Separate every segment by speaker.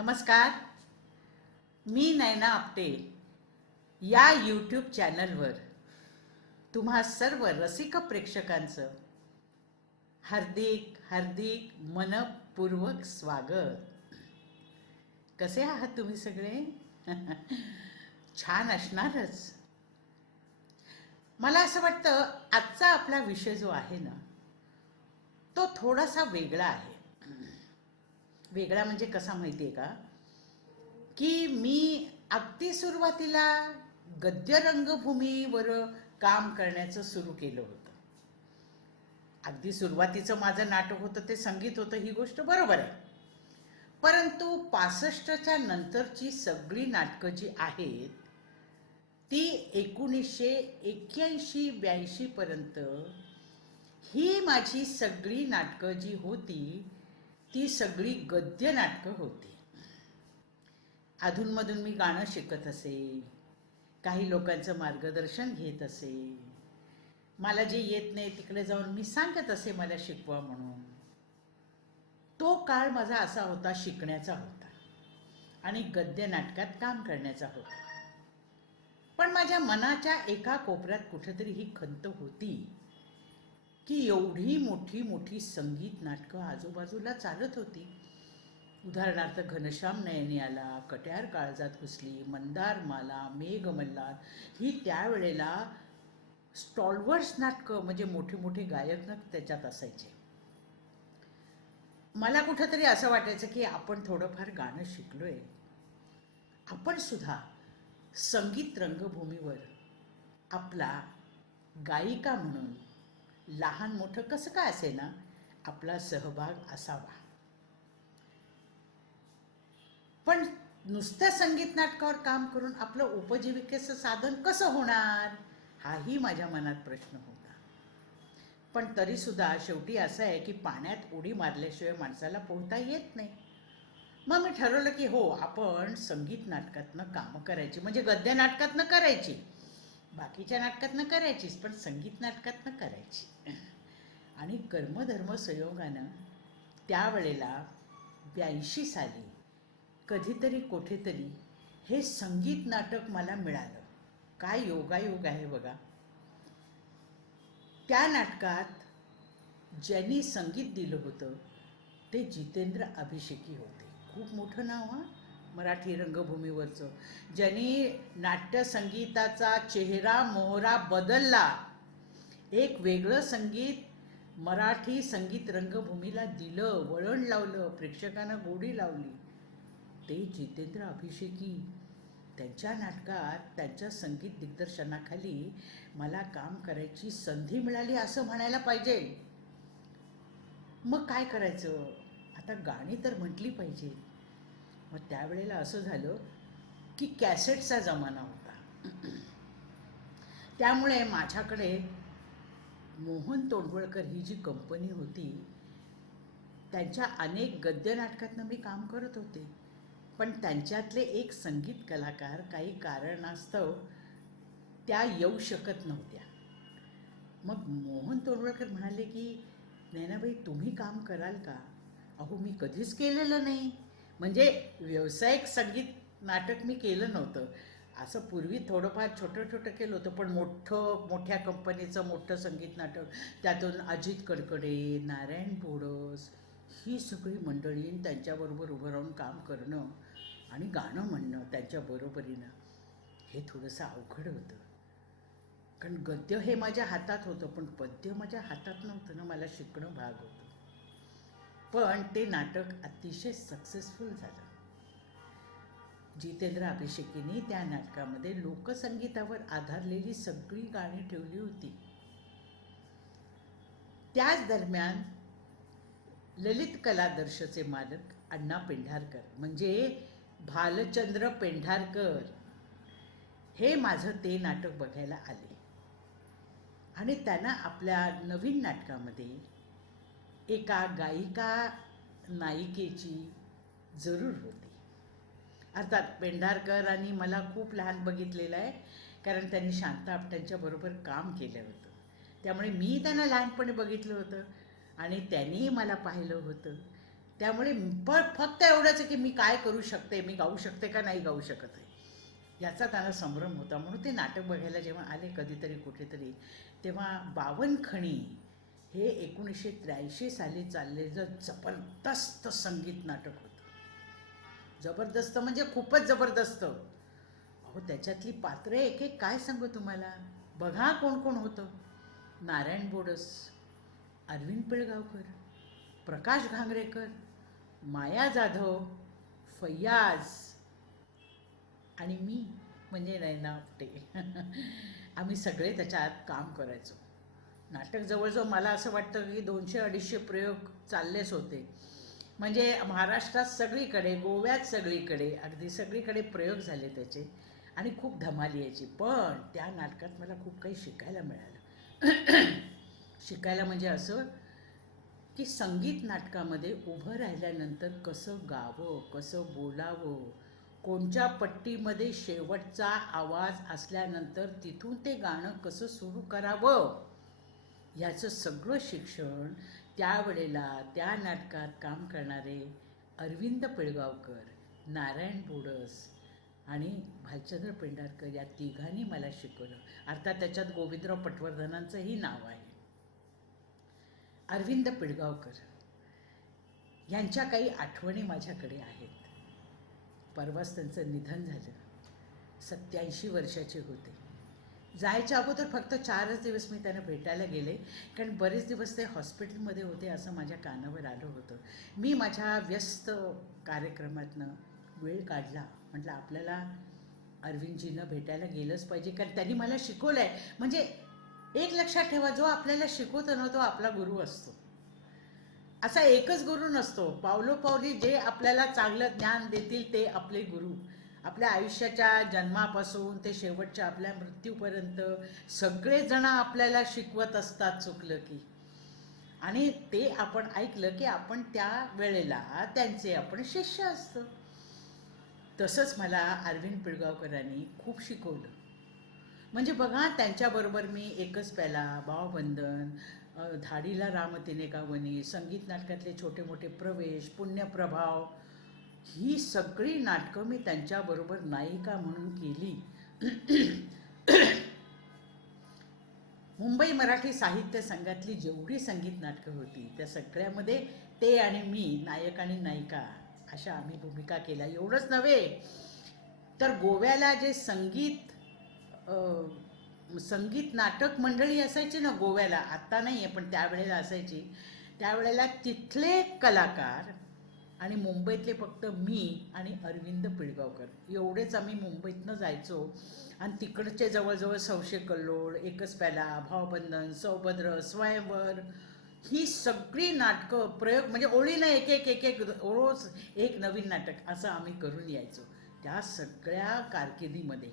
Speaker 1: नमस्कार. मी नैना आपटे या यूट्यूब चॅनलवर तुम्हा सर्व रसिक प्रेक्षकांचं हार्दिक हार्दिक मनपूर्वक स्वागत. कसे आहात तुम्ही सगळे? छान असणारच. मला असं वाटतं आजचा आपला विषय जो आहे ना तो थोडासा वेगळा आहे. वेगळा म्हणजे कसा माहिती आहे का? की मी अगदी सुरुवातीला गद्य रंगभूमीवर काम करण्याचं सुरू केलं होतं. अगदी सुरुवातीचं माझं नाटक होतं ते संगीत होतं ही गोष्ट बरोबर आहे. परंतु पासष्टच्या नंतरची सगळी नाटकं जी आहेत ती एकोणीसशे एक्क्याऐंशी ब्याऐंशीपर्यंत ही माझी सगळी नाटकं जी होती ती सगळी गद्य नाटकं होती. अधूनमधून मी गाणं शिकत असे काही लोकांचं मार्गदर्शन घेत असे. मला जे येत नाही तिकडे जाऊन मी सांगत असे मला शिकवा म्हणून. तो काळ माझा असा होता शिकण्याचा होता आणि गद्य नाटकात काम करण्याचा होता. पण माझ्या मनाच्या एका कोपऱ्यात कुठेतरी ही खंत होती. की एवढी मोठी मोठी संगीत नाटकं आजूबाजूला चालत होती. उदाहरणार्थ घनश्याम नयनी आला कट्यार काळजात घुसली मंदार माला मेघ मल्हार ही त्यावेळेला स्टॉलवर्स नाटकं म्हणजे मोठे मोठे गायक ना त्याच्यात असायचे. मला कुठंतरी असं वाटायचं की आपण थोडंफार गाणं शिकलोय. आपण सुद्धा संगीत रंगभूमीवर आपला गायिका म्हणून लहान मोठं कसं काय असे ना आपला सहभाग असावा. पण नुसत्या संगीत नाटकावर काम करून आपलं उपजीविकेचं साधन कसं होणार? हाही माझ्या मनात प्रश्न होता. पण तरीसुद्धा शेवटी असं आहे की पाण्यात उडी मारल्याशिवाय माणसाला पोहता येत नाही. मग मी ठरवलं की हो आपण संगीत नाटकातनं कामं करायची म्हणजे गद्य नाटकातनं करायची. बाकीच्या नाटकातनं करायचीच पण संगीत नाटकातनं करायची. आणि कर्मधर्म संयोगानं त्यावेळेला ब्याऐंशी साली कधीतरी कुठेतरी हे संगीत नाटक मला मिळालं. काय योगायोग आहे बघा. त्या नाटकात ज्यांनी संगीत दिलं होतं ते जितेंद्र अभिषेकी होते. खूप मोठं नाव हां? मराठी रंगभूमीवरचं. ज्यांनी नाट्यसंगीताचा चेहरा मोहरा बदलला एक वेगळं संगीत मराठी संगीत रंगभूमीला दिलं वळण लावलं प्रेक्षकांना गोडी लावली. ते जितेंद्र अभिषेकी त्यांच्या नाटकात त्यांच्या संगीत दिग्दर्शनाखाली मला काम करायची संधी मिळाली असं म्हणायला पाहिजे. मग काय करायचं? आता गाणी तर म्हटली पाहिजे मग त्यावेळेला असं झालं की कॅसेटचा जमाना होता. त्यामुळे माझ्याकडे मोहन तोंडवळकर ही जी कंपनी होती त्यांच्या अनेक गद्यनाटकातनं मी काम करत होते. पण त्यांच्यातले एक संगीत कलाकार काही कारणास्तव त्या येऊ शकत नव्हत्या. मग मोहन तोंडवळकर म्हणाले की नैनाबाई तुम्ही काम कराल का? अहो मी कधीच केलेलं नाही. म्हणजे व्यावसायिक संगीत नाटक मी केलं नव्हतं. असं पूर्वी थोडंफार छोटं छोटं केलं होतं पण मोठं मोठ्या कंपनीचं मोठं संगीत नाटक त्यातून अजित कडकडे नारायण बोडस ही सगळी मंडळी त्यांच्याबरोबर उभं राहून काम करणं आणि गाणं म्हणणं त्यांच्या बरोबरीनं हे थोडंसं अवघड होतं. कारण गद्य हे माझ्या हातात होतं पण पद्य माझ्या हातात नव्हतं ना मला शिकणं भाग होतं. पण ते नाटक अतिशय सक्सेसफुल झालं. जितेंद्र अभिषेकीने त्या नाटकामध्ये लोकसंगीतावर आधारलेली सगळी गाणी ठेवली होती. त्याच दरम्यान ललित कलादर्शचे मालक अण्णा पेंढारकर म्हणजे भालचंद्र पेंढारकर हे माझं ते नाटक बघायला आले. आणि त्यांना आपल्या नवीन नाटकामध्ये एका गायिका नायिकेची जरूर होती. अर्थात पेंढारकर आणि मला खूप लहान बघितलेलं आहे कारण त्यांनी शांता आपट्यांच्या बरोबर काम केलं होतं. त्यामुळे मी त्यांना लहानपणी बघितलं होतं आणि त्यांनी मला पाहिलं होतं. त्यामुळे पण फक्त एवढंच आहे की मी काय करू शकते मी गाऊ शकते का नाही गाऊ शकत आहे. याचा त्यांना संभ्रम होता. म्हणून ते नाटक बघायला जेव्हा आले कधीतरी कुठेतरी तेव्हा बावनखणी हे एकोणीसशे त्र्याऐंशी साली चाललेलं जबरदस्त संगीत नाटक होतं. जबरदस्त म्हणजे खूपच जबरदस्त. अहो त्याच्यातली पात्र एक एक काय सांगू तुम्हाला? बघा कोण कोण होतं. नारायण बोडस अरविंद पिळगावकर प्रकाश घांगरेकर माया जाधव फैयाज आणि मी म्हणजे नैना आपटे आम्ही सगळे त्याच्यात काम करायचो. नाटक जवळजवळ मला असं वाटतं की दोनशे अडीचशे प्रयोग चाललेच होते. म्हणजे महाराष्ट्रात सगळीकडे गोव्यात सगळीकडे अगदी सगळीकडे प्रयोग झाले त्याचे आणि खूप धमाल यायची. पण त्या नाटकात मला खूप काही शिकायला मिळालं. शिकायला म्हणजे असं की संगीत नाटकामध्ये उभं राहिल्यानंतर कसं गावं कसं बोलावं कोणत्या पट्टीमध्ये शेवटचा आवाज असल्यानंतर तिथून ते गाणं कसं सुरू करावं ह्याचं सगळं शिक्षण त्यावेळेला त्या नाटकात काम करणारे अरविंद पिळगावकर नारायण बोडस आणि भालचंद्र पेंढारकर या तिघांनी मला शिकवलं. अर्थात त्याच्यात गोविंदराव पटवर्धनांचंही नाव आहे. अरविंद पिळगावकर यांच्या काही आठवणी माझ्याकडे आहेत. परवाच त्यांचं निधन झालं. सत्याऐंशी वर्षाचे होते. जायच्या अगोदर फक्त चारच दिवस मी त्यांना भेटायला गेले. कारण बरेच दिवस ते हॉस्पिटलमध्ये होते असं माझ्या कानावर आलं होतं. मी माझ्या व्यस्त कार्यक्रमातनं वेळ काढला. म्हटलं आपल्याला अरविंदजींना भेटायला गेलंच पाहिजे. कारण त्यांनी मला शिकवलं आहे म्हणजे एक लक्षात ठेवा जो आपल्याला शिकवतो ना तो आपला गुरु असतो. असा एकच गुरु नसतो. पावलोपावली जे आपल्याला चांगलं ज्ञान देतील ते आपले गुरु. आपल्या आयुष्याच्या जन्मापासून ते शेवटच्या आपल्या मृत्यूपर्यंत सगळेजण आपल्याला शिकवत असतात चुकलं की. आणि ते आपण ऐकलं की आपण त्या वेळेला त्यांचे आपण शिष्य असतो. तसंच मला अरविंद पिळगावकरांनी खूप शिकवलं. म्हणजे बघा त्यांच्याबरोबर मी एकच प्याला भावबंधन धाडीला रामतिने गावणी संगीत नाटकातले छोटे मोठे प्रवेश पुण्यप्रभाव ही सगळी नाटकं मी त्यांच्याबरोबर नायिका म्हणून केली. मुंबई मराठी साहित्य संघातली जेवढी संगीत नाटकं होती त्या सगळ्यामध्ये ते आणि मी नायक आणि नायिका अशा आम्ही भूमिका केल्या. एवढंच नव्हे तर गोव्याला जे संगीत आ, संगीत नाटक मंडळी असायची ना गोव्याला आत्ता नाही आहे पण त्यावेळेला असायची. त्यावेळेला तिथले कलाकार आणि मुंबईतले फक्त मी आणि अरविंद पिळगावकर. एवढेच आम्ही मुंबईतनं जायचो. आणि तिकडचे जवळजवळ सौशे कल्लोळ एकच प्याला भावबंधन सौभद्र स्वयंवर ही सगळी नाटकं प्रयोग म्हणजे ओळीनं एक एक एक एक रोज एक नवीन नाटक असं आम्ही करून यायचो. त्या सगळ्या कारकिर्दीमध्ये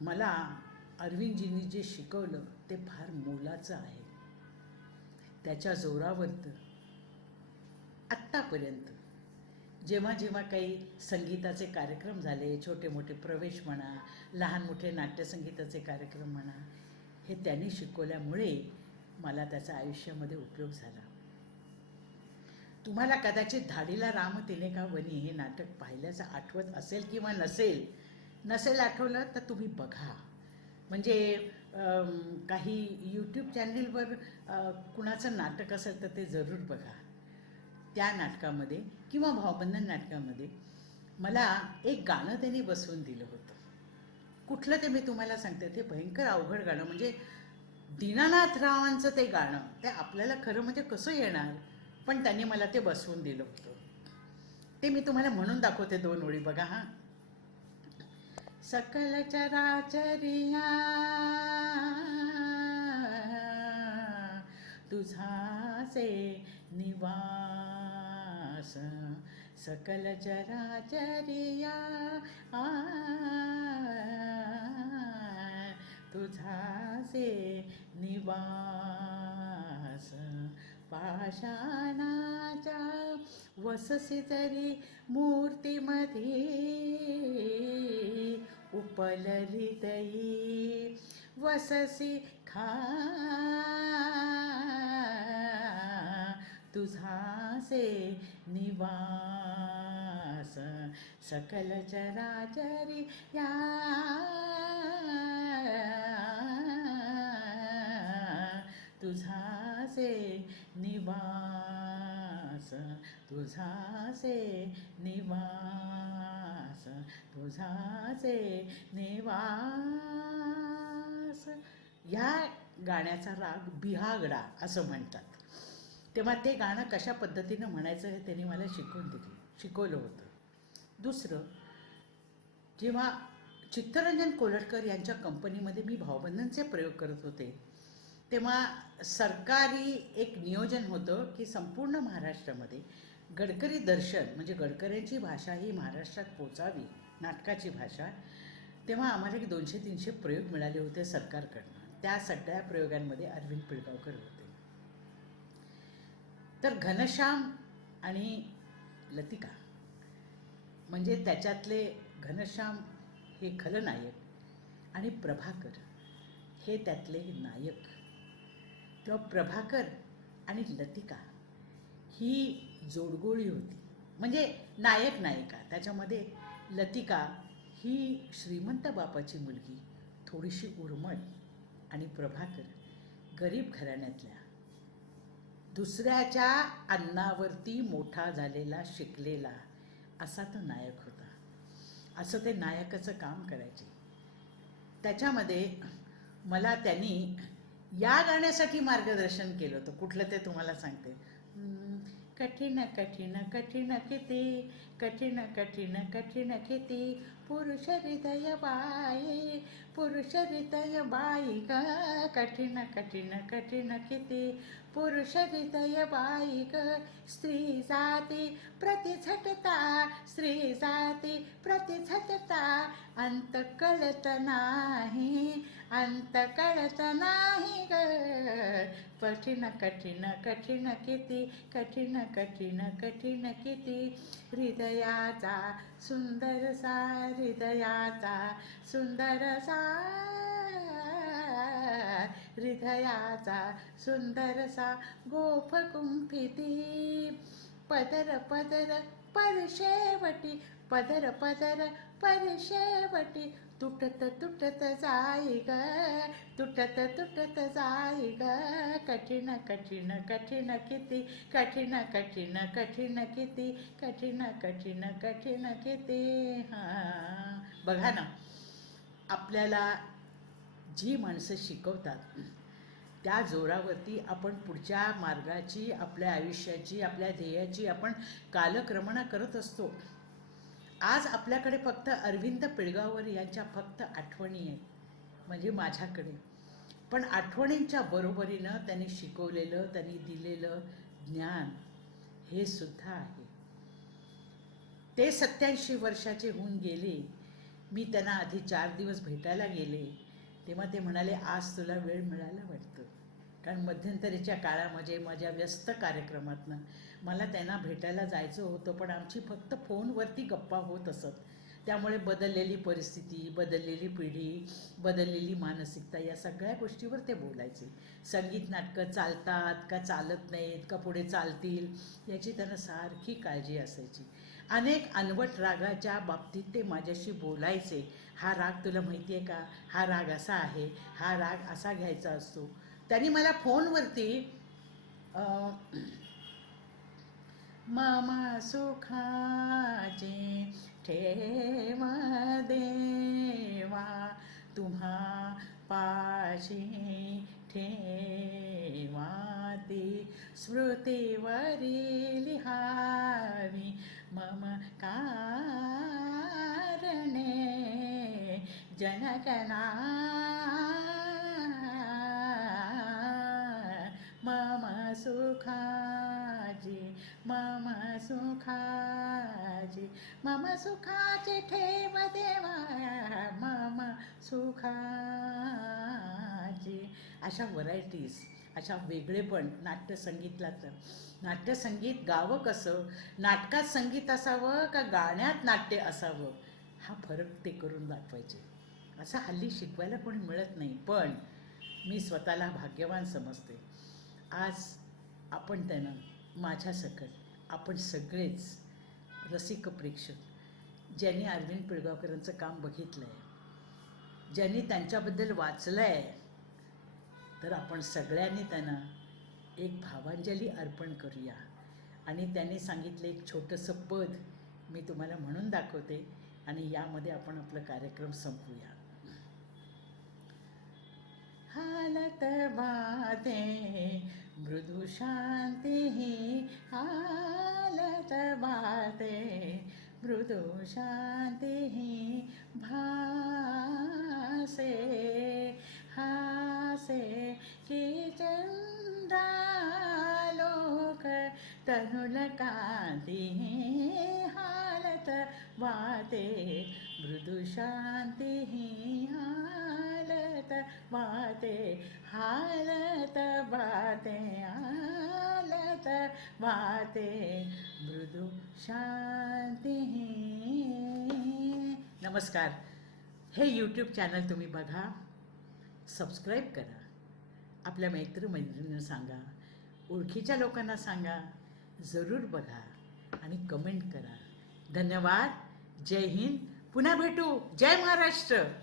Speaker 1: मला अरविंदजींनी जे शिकवलं ते फार मोलाचं आहे. त्याच्या जोरावर आत्तापर्यंत जेव्हा जेव्हा काही संगीताचे कार्यक्रम झाले छोटे मोठे प्रवेश म्हणा लहान मोठे नाट्यसंगीताचे कार्यक्रम म्हणा हे त्यांनी शिकवल्यामुळे मला त्याचा आयुष्यामध्ये उपयोग झाला. तुम्हाला कदाचित धाडीला राम तिने का वनी हे नाटक पाहिल्याचं आठवत असेल किंवा नसेल नसेल आठवलं तर तुम्ही बघा. म्हणजे काही यूट्यूब चॅनेलवर कुणाचं नाटक असेल तर ते जरूर बघा. त्या नाटकामध्ये किंवा भावबंधन नाटकामध्ये मला एक गाणं त्यांनी बसवून दिलं होतं. कुठलं ते मी तुम्हाला सांगते ते भयंकर अवघड गाणं. म्हणजे दीनानाथ रावांचं ते गाणं ते आपल्याला खरं म्हणजे कसं येणार? पण त्यांनी मला ते बसवून दिलं होतं. ते मी तुम्हाला म्हणून दाखवते दोन ओळी. बघा हां. सकल चराचरिया निवा निवास सकल चराचरिया आ, तुझाचे निवास पाषाणाच्या वससी तरी मूर्तीमध्ये उपललितई वससी खा तुझासे निवास सकल चराचरी या. तुझासे निवास तुझासे निवास तुझासे निवास. ह्या गाण्याचा राग बिहागडा असं म्हणतात. तेव्हा ते गाणं कशा पद्धतीनं म्हणायचं हे त्यांनी मला शिकवून दिलं. शिकवलं होतं. दुसरं जेव्हा चित्तरंजन कोलटकर यांच्या कंपनीमध्ये मी भावबंधनचे प्रयोग करत होते तेव्हा सरकारी एक नियोजन होतं की संपूर्ण महाराष्ट्रामध्ये गडकरी दर्शन म्हणजे गडकऱ्यांची भाषा ही महाराष्ट्रात पोचावी नाटकाची भाषा तेव्हा आम्हाला एक दोनशे तीनशे प्रयोग मिळाले होते सरकारकडनं. त्या सगळ्या प्रयोगांमध्ये अरविंद पिळगावकर होते. तर घनश्याम आणि लतिका. म्हणजे त्याच्यातले घनश्याम हे खलनायक आणि प्रभाकर हे त्यातले नायक. तेव्हा प्रभाकर आणि लतिका ही जोडगोळी होती. म्हणजे नायक नायिका. त्याच्यामध्ये लतिका ही श्रीमंत बापाची मुलगी थोडीशी उर्मट आणि प्रभाकर गरीब घराण्यातल्या दुसऱ्याच्या अन्नावरती मोठा झालेला शिकलेला असा तो नायक होता. असं ते नायकाचं काम करायचे. त्याच्यामध्ये मला त्यांनी या गाण्यासाठी मार्गदर्शन केलं होतं. कुठलं ते तुम्हाला सांगते. कठीण कठीण कठीण किती कठीण कठीण कठीण किती पुरुष हृदय बाई पुरुष हृदय बाई ग कठीण कठीण कठीण किती. पुरुष हृदय बाई ग स्त्री जाती प्रतिझटता स्त्री जाती प्रतिझटता. अंत कळत नाही अंत कळत नाही ग. कठीण कठीण कठीण किती कठीण कठीण कठीण किती. हृदयाचा सुंदरसा हृदयाचा सुंदर सा हृदयाचा सुंदर सा गोफ कुंफिती. पदर पदर परशेवटी पदर पदर परशेवटी तुटत तुटत जाई ग तुटत तुटत जाई ग कठीण कठीण कठीण किती कठीण कठीण कठीण किती कठीण कठीण कठीण किती. हां. बघा ना आपल्याला जी माणसं शिकवतात त्या जोरावरती आपण पुढच्या मार्गाची आपल्या आयुष्याची आपल्या ध्येयाची आपण कालक्रमणा करत असतो. आज आपल्याकडे फक्त अरविंद पिळगावर यांच्या फक्त आठवणी आहेत म्हणजे माझ्याकडे. पण आठवणींच्या बरोबरीनं त्यांनी शिकवलेलं त्यांनी दिलेलं ज्ञान हे सुद्धा आहे. ते सत्याऐंशी वर्षाचे होऊन गेले. मी त्यांना आधी चार दिवस भेटायला गेले. तेव्हा ते म्हणाले आज तुला वेळ मिळायला वाटतं. कारण मध्यंतरीच्या काळामध्ये माझ्या व्यस्त कार्यक्रमातनं मला त्यांना भेटायला जायचं होतं पण आमची फक्त फोनवरती गप्पा होत असत. त्यामुळे बदललेली परिस्थिती बदललेली पिढी बदललेली मानसिकता या सगळ्या गोष्टीवर ते बोलायचे. संगीत नाटकं चालतात का चालत नाहीत का पुढे चालतील याची त्यांना सारखी काळजी असायची. अनेक अनवट रागाच्या बाबतीत ते माझ्याशी बोलायचे. हा राग तुला माहिती आहे का? हा राग असा आहे हा राग असा घ्यायचा असतो. त्यांनी मला फोनवरती मम सुखाचे ठेव देवा तुम्हा पाशी ठेवा ती स्मृतीवरी लिहावी मम कारणे जनकना। मम माझे मम सुखाजी मम सुखाचे ठेव देवा मम सुखाजी अशा व्हरायटीज अशा वेगळेपण नाट्यसंगीतलाचं नाट्यसंगीत गावं कसं? नाटकात संगीत असावं का गाण्यात नाट्य असावं? हा फरक ते करून दाखवायचे. असं हल्ली शिकवायला कोणी मिळत नाही पण मी स्वतःला भाग्यवान समजते. आज आपण त्यांना माझ्यासकट. आपण सगळेच रसिक प्रेक्षक ज्यांनी अरविंद पिळगावकरांचं काम बघितलं आहे ज्यांनी त्यांच्याबद्दल वाचलं आहे तर आपण सगळ्यांनी त्यांना एक भावांजली अर्पण करूया. आणि त्यांनी सांगितलं एक छोटंसं पद मी तुम्हाला म्हणून दाखवते आणि यामध्ये आपण आपला कार्यक्रम संपवूया हालत बाते मृदु शांती हालत मृदु शांती भासे हासे की तनुलकान्तिः हालत वाते मृदु शांती हा बाते हालत बाते हालत बाते. मृदु शांती. नमस्कार. हे यूट्यूब चॅनल तुम्ही बघा सबस्क्राईब करा. आपल्या मैत्रिमैत्रिणींना सांगा ओळखीच्या लोकांना सांगा जरूर बघा आणि कमेंट करा. धन्यवाद. जय हिंद. पुन्हा भेटू. जय महाराष्ट्र.